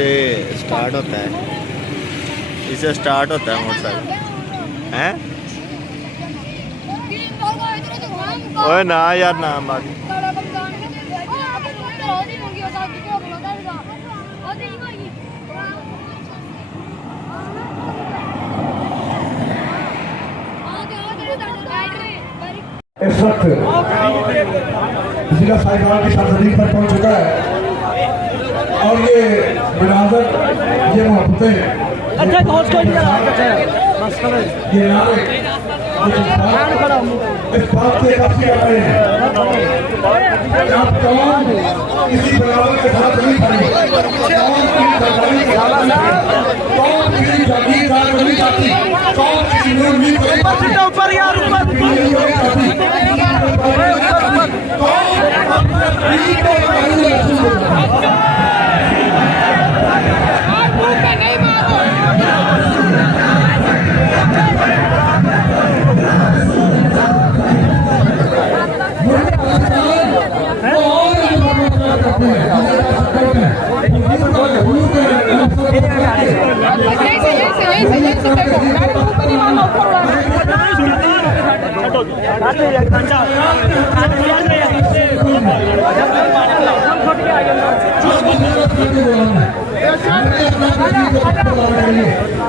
से स्टार्ट होता है, इसे स्टार्ट होता है मोटरसाइकिल हैं। ओए ना यार ना मार। इस वक्त जिला साहिबान की सरजमीन पर पहुंच चुका है और ये मनाजर, ये मोहब्बतें, ये नारे इस बात से काफी आ रहे हैं कि आप कौन किसी बराबर के साथ नहीं खड़े, कौन किसी सरकारी के साथ नहीं खड़े, कौन किसी जागीरदार को नहीं चाहती, कौन किसी नूर नहीं को नहीं चाहती,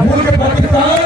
मुल्क पाकिस्तान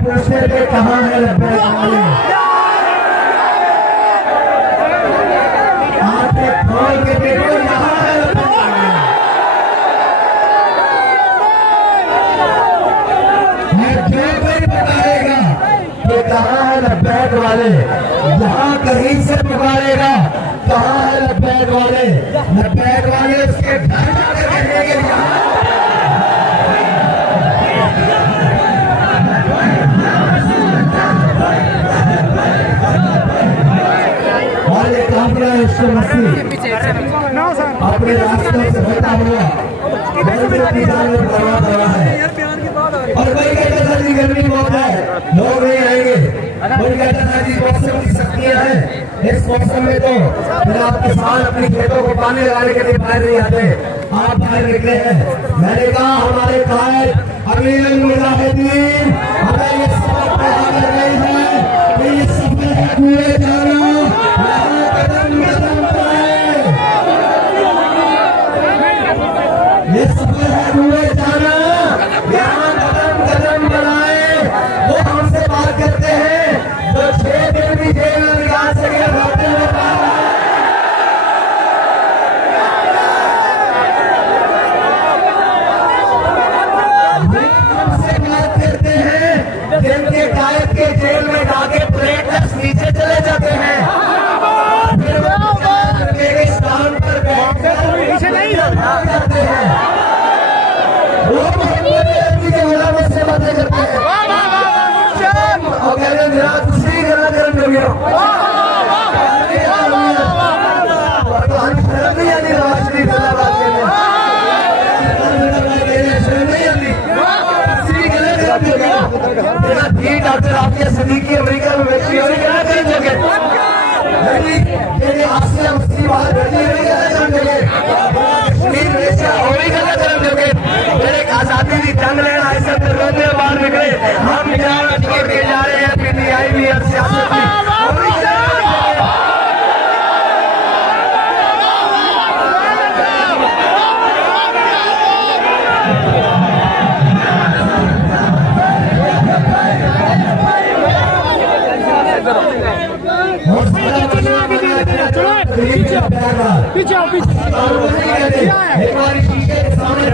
पूछते थे कहाँ है आंखें खोल के देखो यहाँ है। ये जो कोई पुकारेगा कि कहाँ है लब्बैक वाले, यहाँ कहीं से पुकारेगा कहाँ है लब्बैक वाले, लब्बैक वाले उसके घर जाकर कहेंगे यहाँ। अपने रास्तों से हटा हुआ और कोई कहता था जी गर्मी बहुत है, लोग नहीं आएंगे, कोई कहता था जी मौसम की शक्तियां हैं, इस मौसम में तो फिर आप किसान अपनी खेतों को पानी लगाने के लिए बाहर नहीं आते, आप बाहर निकले हैं। मैंने कहा हमारे कायद अमीरुल मुजाहिदीन हमें ये सबक पढ़ा कर गए हैं कि ये सफर है पूरे जाना, ये सफर है हुए जाना, यहाँ कदम कदम बढ़ाए। वो हमसे बात करते हैं तो 6 दिन भी जेल में निकाल सके होते हुए हमसे बात करते हैं जिनके कायद के जेल में जाके प्लेट नीचे चले जाते हैं, फिर वो स्थान पर बैठकर करते हैं, वो से बातें करते हैं और कह रहे मेरा दूसरी गला गर्म हो गया नहीं आती आवाज नहीं गला बात करने डॉक्टर आफिया सिद्दीकी अमेरिका में बैठी है गला गर्म हो गया नहीं आसिया मुस्लिम बाहर बैठी है गला गर्म हो गया वीर वेश्या होई गलत रंग के मेरे आजादी दी जंग लेना ऐसे तो रोंदे बाहर निकले हम जान छोड़ के जा रहे हैं पीटीआई भी और सियासत भी पीछे आओ पीछे हमारी शीशे के सामने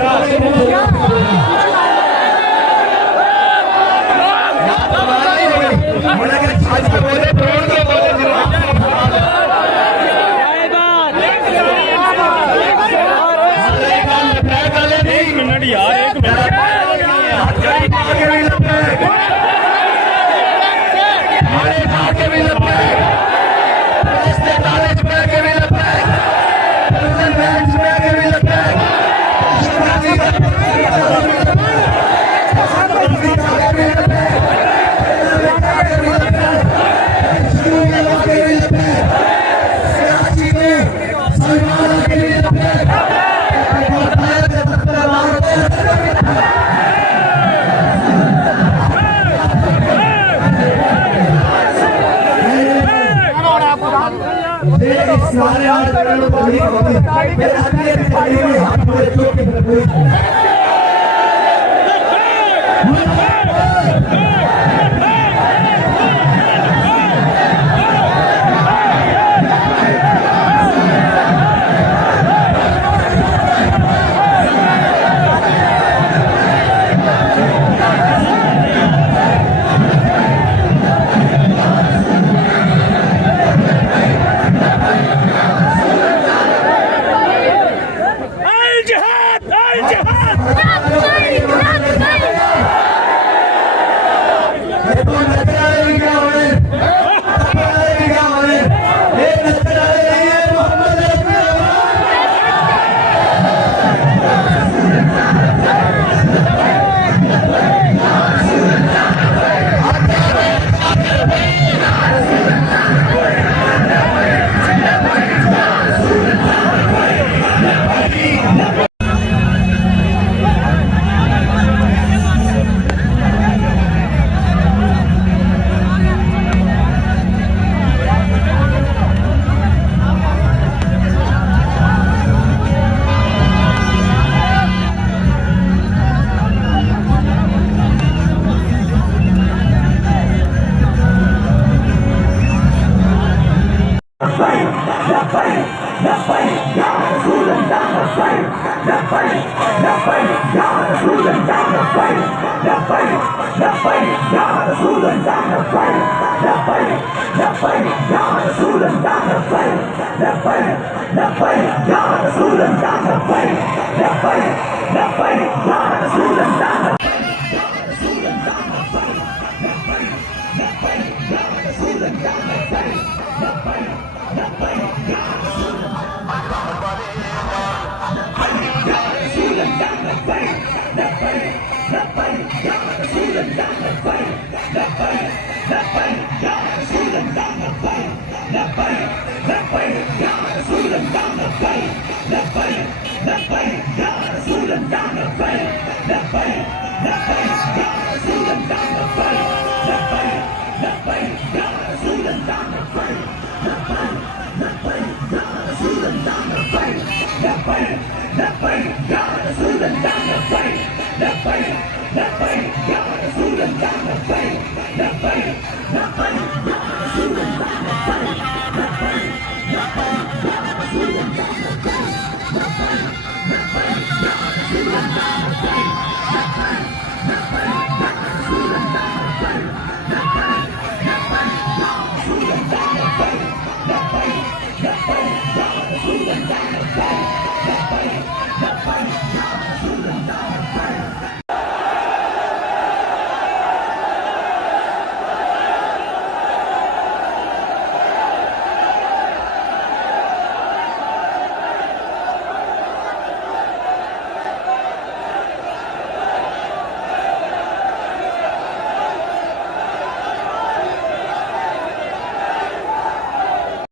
That fight,